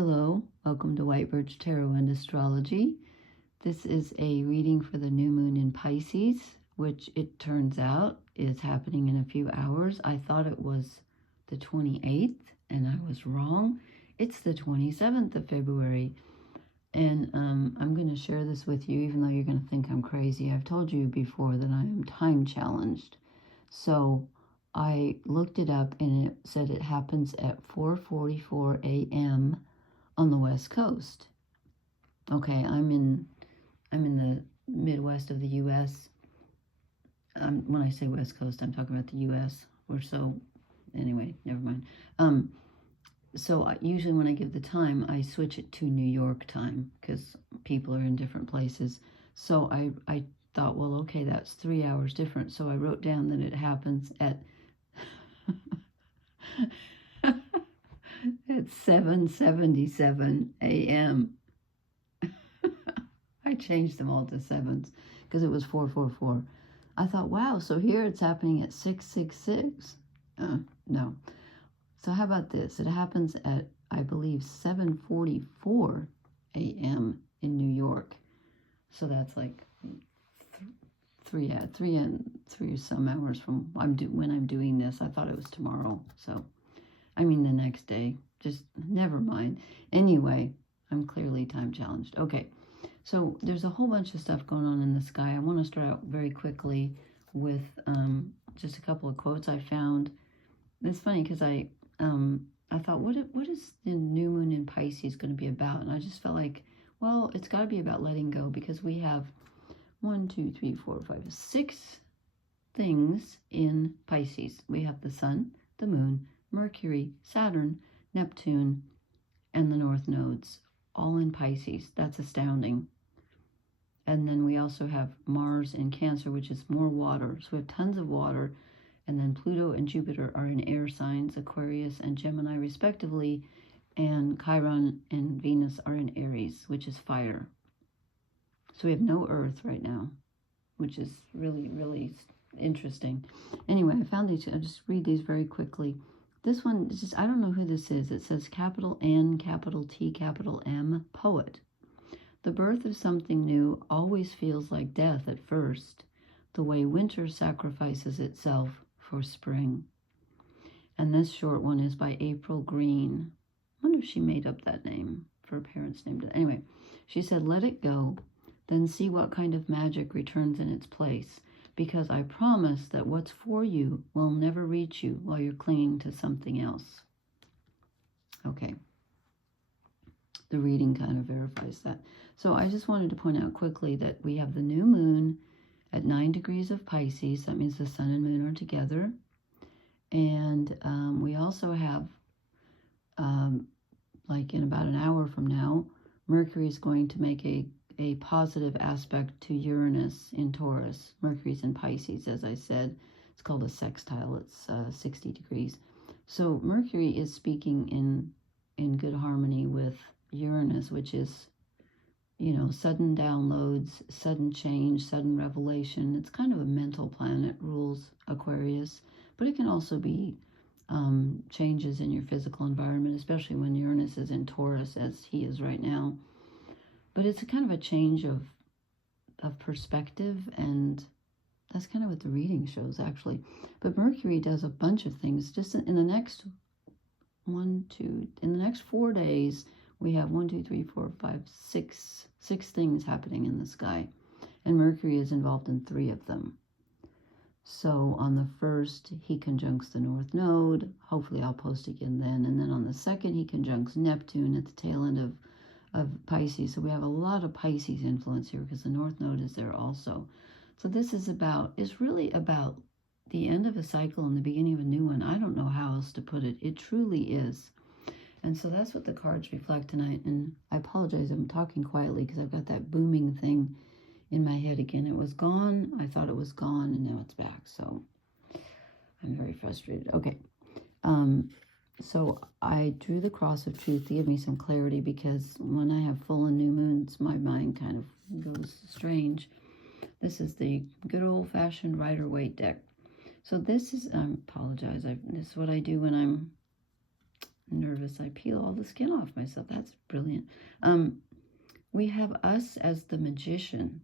Hello, welcome to White Birch Tarot and Astrology. This is a reading for the new moon in Pisces, which it turns out is happening in a few hours. I thought it was the 28th, and I was wrong. It's the 27th of February, and I'm going to share this with you, even though you're going to think I'm crazy. I've told you before that I am time challenged, so I looked it up, and it said it happens at 4:44 a.m. on the West Coast. Okay, I'm in the Midwest of the U.S. When I say West Coast, I'm talking about the U.S. Anyway, never mind. So usually when I give the time, I switch it to New York time because people are in different places. So I thought, well, okay, that's 3 hours different. So I wrote down that it happens at at 7:77 a.m. I changed them all to sevens because it was 4:44. I thought, wow, so here it's happening at 6:66. No. So how about this? It happens at, I believe, 7:44 a.m. in New York. So that's like three or some hours from when I'm doing this. I thought it was tomorrow. So, I mean the next day. Just never mind. Anyway, I'm clearly time challenged. Okay. So there's a whole bunch of stuff going on in the sky. I want to start out very quickly with just a couple of quotes I found. It's funny because I thought, what is the new moon in Pisces going to be about? And I just felt like, well, it's got to be about letting go, because we have 6 things in Pisces. We have the sun, the moon, Mercury, Saturn, Neptune, and the north nodes, all in Pisces. That's astounding. And then we also have Mars in Cancer, which is more water. So we have tons of water. And then Pluto and Jupiter are in air signs, Aquarius and Gemini respectively. And Chiron and Venus are in Aries, which is fire. So we have no Earth right now, which is really, really interesting. Anyway, I found these. I'll just read these very quickly. This one is just, I don't know who this is. It says capital N, capital T, capital M, poet. The birth of something new always feels like death at first, the way winter sacrifices itself for spring. And this short one is by April Green. I wonder if she made up that name for her parents' name. Anyway, she said, let it go, then see what kind of magic returns in its place, because I promise that what's for you will never reach you while you're clinging to something else. Okay. The reading kind of verifies that. So I just wanted to point out quickly that we have the new moon at 9 degrees of Pisces. That means the sun and moon are together. And we also have, like in about an hour from now, Mercury is going to make a positive aspect to Uranus in Taurus. Mercury's in Pisces, as I said. It's called a sextile. It's 60 degrees. So Mercury is speaking in good harmony with Uranus, which is, you know, sudden downloads, sudden change, sudden revelation. It's kind of a mental planet, rules Aquarius, but it can also be changes in your physical environment, especially when Uranus is in Taurus, as he is right now. But it's a kind of a change of perspective, and that's kind of what the reading shows, actually. But Mercury does a bunch of things. Just in the next in the next 4 days, we have 6 things happening in the sky, and Mercury is involved in 3 of them. So on the 1st, he conjuncts the North Node. Hopefully I'll post again then. And then on the 2nd, he conjuncts Neptune at the tail end of Pisces. So we have a lot of Pisces influence here because the North Node is there also. So this is really about the end of a cycle and the beginning of a new one. I don't know how else to put it. It truly is. And so that's what the cards reflect tonight. And I apologize, I'm talking quietly because I've got that booming thing in my head again. It was gone. I thought it was gone, and now it's back. So I'm very frustrated. Okay. So I drew the cross of truth to give me some clarity, because when I have full and new moons, my mind kind of goes strange. This is the good old-fashioned Rider-Waite deck. So this is, I apologize, this is what I do when I'm nervous. I peel all the skin off myself. That's brilliant. We have us as the magician.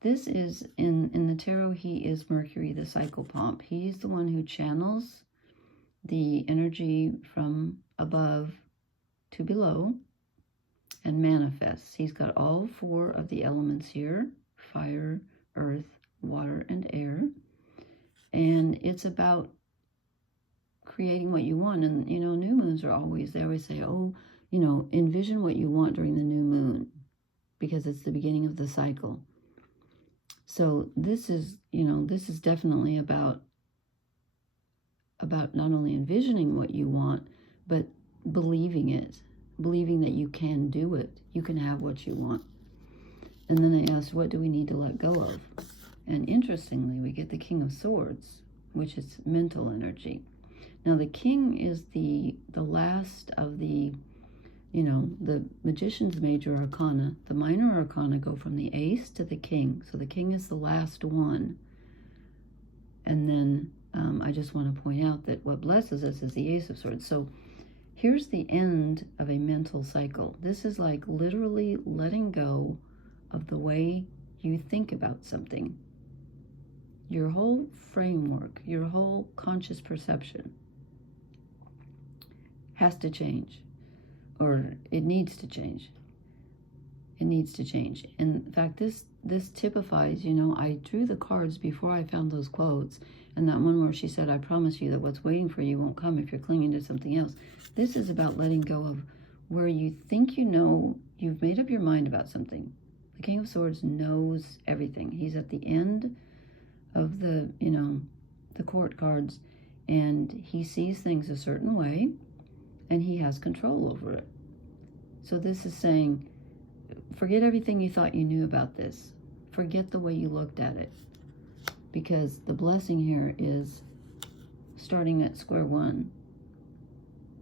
This is, in the tarot, he is Mercury, the psychopomp. He's the one who channels the energy from above to below and manifests. He's got all 4 of the elements here: fire, earth, water, and air. And it's about creating what you want. And, you know, new moons are always, they always say, oh, you know, envision what you want during the new moon, because it's the beginning of the cycle. So this is, you know, this is definitely about not only envisioning what you want, but believing it, believing that you can do it. You can have what you want. And then I asked, what do we need to let go of? And interestingly, we get the King of Swords, which is mental energy. Now, the King is the last of the, you know, the Magician's major arcana. The minor arcana go from the Ace to the King. So the King is the last one. And then I just want to point out that what blesses us is the Ace of Swords. So here's the end of a mental cycle. This is like literally letting go of the way you think about something. Your whole framework, your whole conscious perception has to change, or it needs to change. It needs to change. In fact, this typifies, you know, I drew the cards before I found those quotes, and that one where she said, I promise you that what's waiting for you won't come if you're clinging to something else. This is about letting go of where you think you know, you've made up your mind about something. The King of Swords knows everything. He's at the end of the, you know, the court cards, and he sees things a certain way, and he has control over it. So this is saying, forget everything you thought you knew about this. Forget the way you looked at it. Because the blessing here is starting at square one,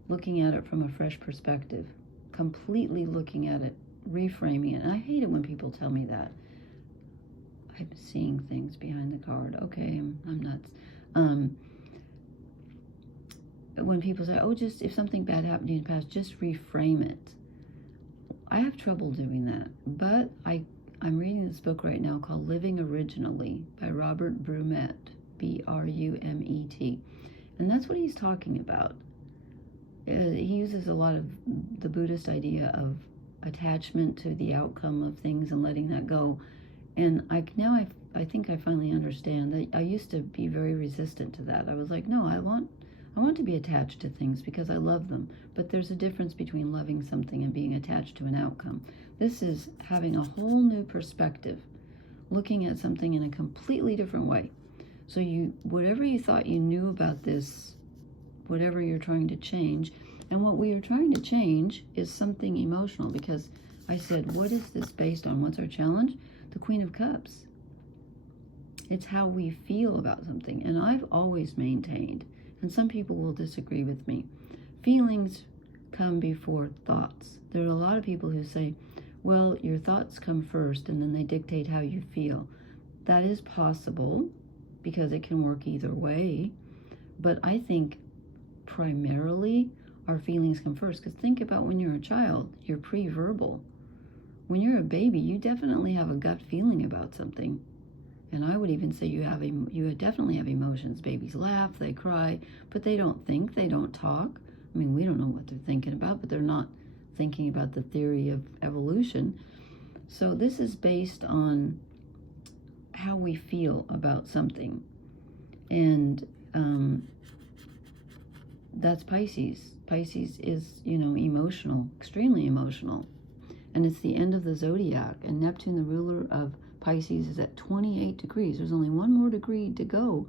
looking at it from a fresh perspective, completely looking at it, reframing it. And I hate it when people tell me that. I'm seeing things behind the card. Okay, I'm nuts. When people say, oh, just if something bad happened to you in the past, just reframe it. I have trouble doing that, but I'm reading this book right now called Living Originally by Robert Brumet, B-R-U-M-E-T. And that's what he's talking about. He uses a lot of the Buddhist idea of attachment to the outcome of things and letting that go. And I think I finally understand that I used to be very resistant to that. I was like, no, I want to be attached to things because I love them. But there's a difference between loving something and being attached to an outcome. This is having a whole new perspective, looking at something in a completely different way. So whatever you thought you knew about this, whatever you're trying to change, and what we are trying to change is something emotional, because I said, what is this based on? What's our challenge? The Queen of Cups. It's how we feel about something. And I've always maintained, and some people will disagree with me, feelings come before thoughts. There are a lot of people who say, well, your thoughts come first and then they dictate how you feel. That is possible because it can work either way. But I think primarily our feelings come first. Because think about when you're a child, you're pre-verbal. When you're a baby, you definitely have a gut feeling about something. And I would even say you definitely have emotions. Babies laugh, they cry, but they don't think, they don't talk. I mean, we don't know what they're thinking about, but they're not thinking about the theory of evolution. So this is based on how we feel about something. And that's Pisces. Pisces is, emotional, extremely emotional. And it's the end of the zodiac. And Neptune, the ruler of Pisces, is at 28 degrees. There's only one more degree to go.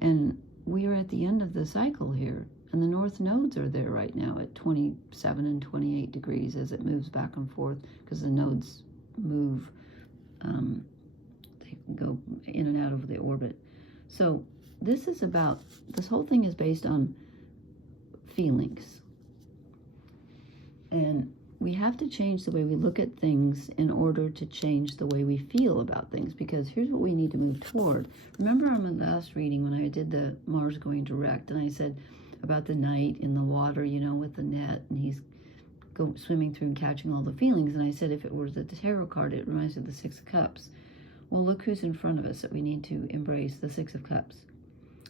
And we are at the end of the cycle here. And the north nodes are there right now at 27 and 28 degrees as it moves back and forth, because the nodes move, they go in and out of the orbit. So this whole thing is based on feelings. And we have to change the way we look at things in order to change the way we feel about things, because here's what we need to move toward. Remember on my last reading when I did the Mars going direct, and I said, about the night in the water, you know, with the net, and he's swimming through and catching all the feelings. And I said, if it was the tarot card, it reminds me of the Six of Cups. Well, look who's in front of us that we need to embrace, the Six of Cups.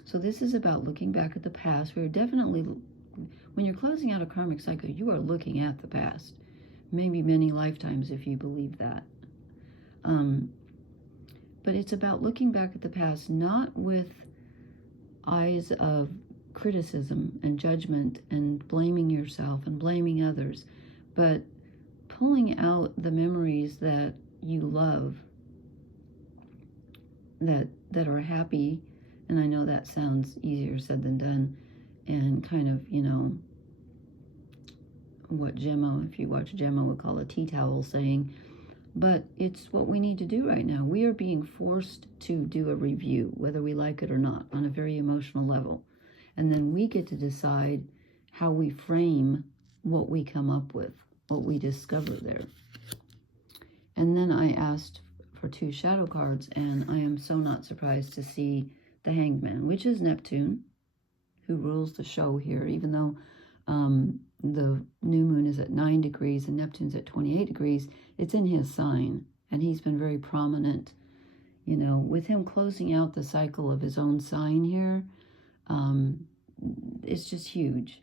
So this is about looking back at the past. We're definitely, when you're closing out a karmic cycle, you are looking at the past. Maybe many lifetimes if you believe that. But it's about looking back at the past, not with eyes of criticism and judgment and blaming yourself and blaming others, but pulling out the memories that you love, that are happy. And I know that sounds easier said than done, and kind of, you know, what Gemma, if you watch Gemma, would call a tea towel saying. But it's what we need to do right now. We are being forced to do a review, whether we like it or not, on a very emotional level. And then we get to decide how we frame what we come up with, what we discover there. And then I asked for 2 shadow cards, and I am so not surprised to see the Hanged Man, which is Neptune, who rules the show here, even though the new moon is at 9 degrees and Neptune's at 28 degrees. It's in his sign, and he's been very prominent, you know, with him closing out the cycle of his own sign here. It's just huge.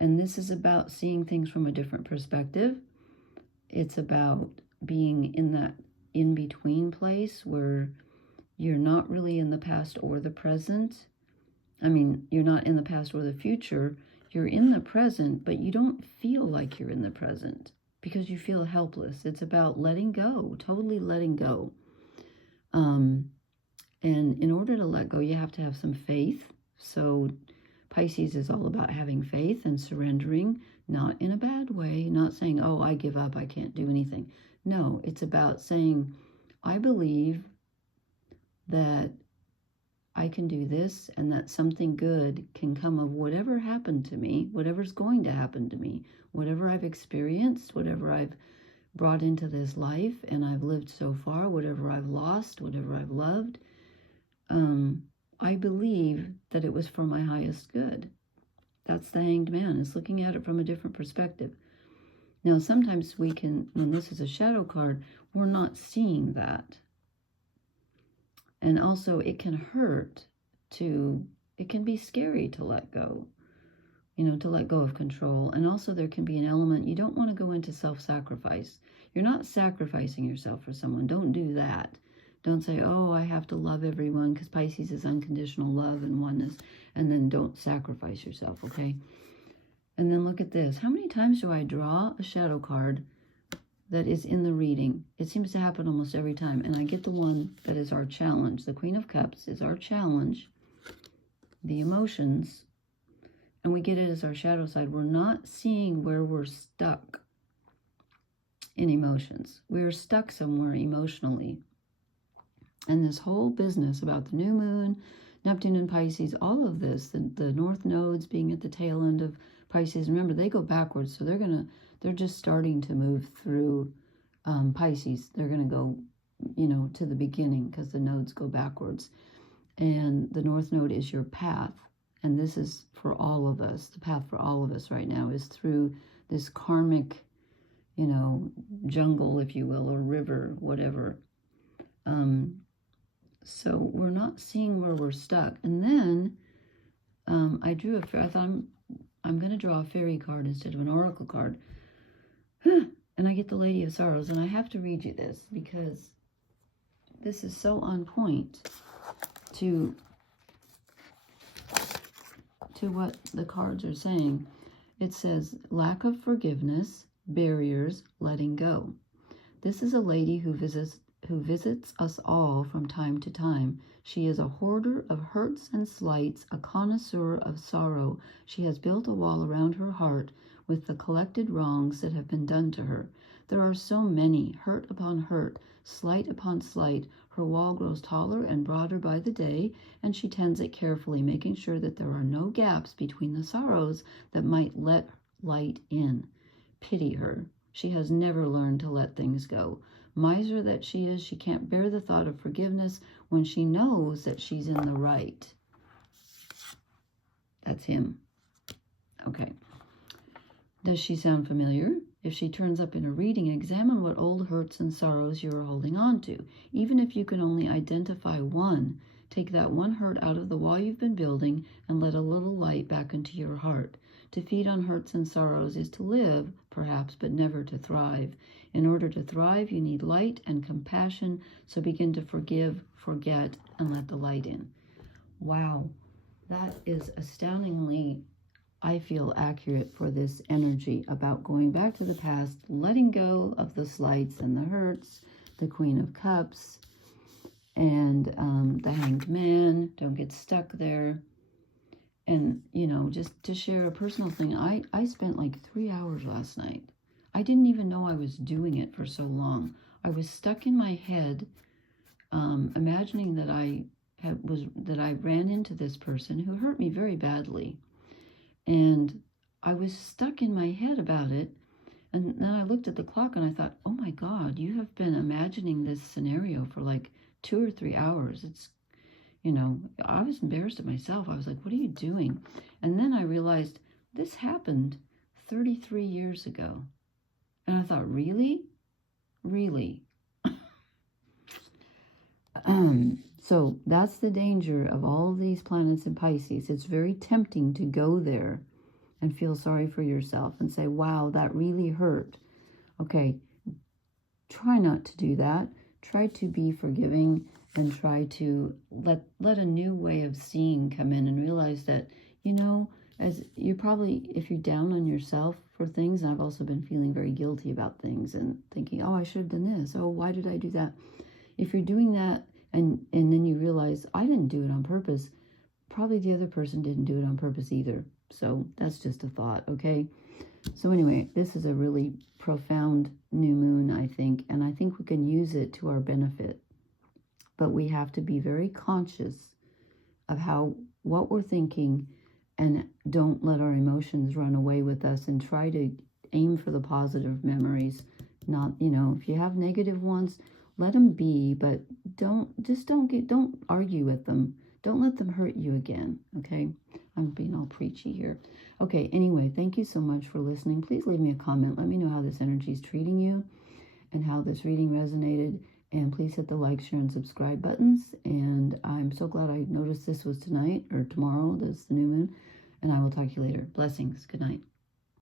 And this is about seeing things from a different perspective. It's about being in that in-between place where you're not really in the past or the present. I mean, you're not in the past or the future. You're in the present, but you don't feel like you're in the present because you feel helpless. It's about letting go, totally letting go. And in order to let go, you have to have some faith. So Pisces is all about having faith and surrendering, not in a bad way, not saying, oh, I give up, I can't do anything. No, it's about saying, I believe that I can do this and that something good can come of whatever happened to me, whatever's going to happen to me, whatever I've experienced, whatever I've brought into this life and I've lived so far, whatever I've lost, whatever I've loved. I believe that it was for my highest good. That's the Hanged Man. It's looking at it from a different perspective. Now, sometimes we can, when this is a shadow card, we're not seeing that. And also it can hurt it can be scary to let go, you know, to let go of control. And also there can be an element, you don't want to go into self-sacrifice. You're not sacrificing yourself for someone. Don't do that. Don't say, oh, I have to love everyone, because Pisces is unconditional love and oneness. And then don't sacrifice yourself, okay? And then look at this. How many times do I draw a shadow card that is in the reading? It seems to happen almost every time. And I get the one that is our challenge. The Queen of Cups is our challenge. The emotions. And we get it as our shadow side. We're not seeing where we're stuck in emotions. We're stuck somewhere emotionally. And this whole business about the new moon, Neptune and Pisces, all of this, the north nodes being at the tail end of Pisces. Remember, they go backwards, so they're just starting to move through Pisces. They're going to go, you know, to the beginning because the nodes go backwards. And the north node is your path. And this is for all of us. The path for all of us right now is through this karmic, you know, jungle, if you will, or river, whatever. So we're not seeing where we're stuck. And then I thought I'm going to draw a fairy card instead of an oracle card. And I get the Lady of Sorrows. And I have to read you this because this is so on point to what the cards are saying. It says, lack of forgiveness, barriers, letting go. This is a lady who visits us all from time to time. She is a hoarder of hurts and slights, a connoisseur of sorrow. She has built a wall around her heart with the collected wrongs that have been done to her. There are so many, hurt upon hurt, slight upon slight. Her wall grows taller and broader by the day, and she tends it carefully, making sure that there are no gaps between the sorrows that might let light in. Pity her. She has never learned to let things go. Miser that she is, she can't bear the thought of forgiveness when she knows that she's in the right. That's him. Okay. Does she sound familiar? If she turns up in a reading, examine what old hurts and sorrows you are holding on to. Even if you can only identify one, take that one hurt out of the wall you've been building and let a little light back into your heart. To feed on hurts and sorrows is to live, perhaps, but never to thrive. In order to thrive, you need light and compassion, so begin to forgive, forget, and let the light in. Wow, that is astoundingly, I feel, accurate for this energy about going back to the past, letting go of the slights and the hurts, the Queen of Cups, and the Hanged Man. Don't get stuck there. And, you know, just to share a personal thing, I spent like 3 hours last night. I didn't even know I was doing it for so long. I was stuck in my head, imagining that I ran into this person who hurt me very badly. And I was stuck in my head about it. And then I looked at the clock and I thought, oh my God, you have been imagining this scenario for like 2 or 3 hours. It's, you know, I was embarrassed at myself. I was like, what are you doing? And then I realized this happened 33 years ago. And I thought, really? Really? So that's the danger of all these planets in Pisces. It's very tempting to go there and feel sorry for yourself and say, wow, that really hurt. Okay, try not to do that. Try to be forgiving and try to let a new way of seeing come in and realize that, you know, as you're probably, if you're down on yourself for things, and I've also been feeling very guilty about things and thinking, oh, I should have done this. Oh, why did I do that? If you're doing that and then you realize, I didn't do it on purpose, probably the other person didn't do it on purpose either. So that's just a thought, okay? So anyway, this is a really profound new moon, I think, and I think we can use it to our benefit. But we have to be very conscious of what we're thinking, and don't let our emotions run away with us, and try to aim for the positive memories. Not, you know, if you have negative ones, let them be, but don't argue with them. Don't let them hurt you again, okay? I'm being all preachy here. Okay, anyway, thank you so much for listening. Please leave me a comment. Let me know how this energy is treating you and how this reading resonated. And please hit the like, share, and subscribe buttons. And I'm so glad I noticed this was tonight or tomorrow. That's the new moon. And I will talk to you later. Blessings. Good night.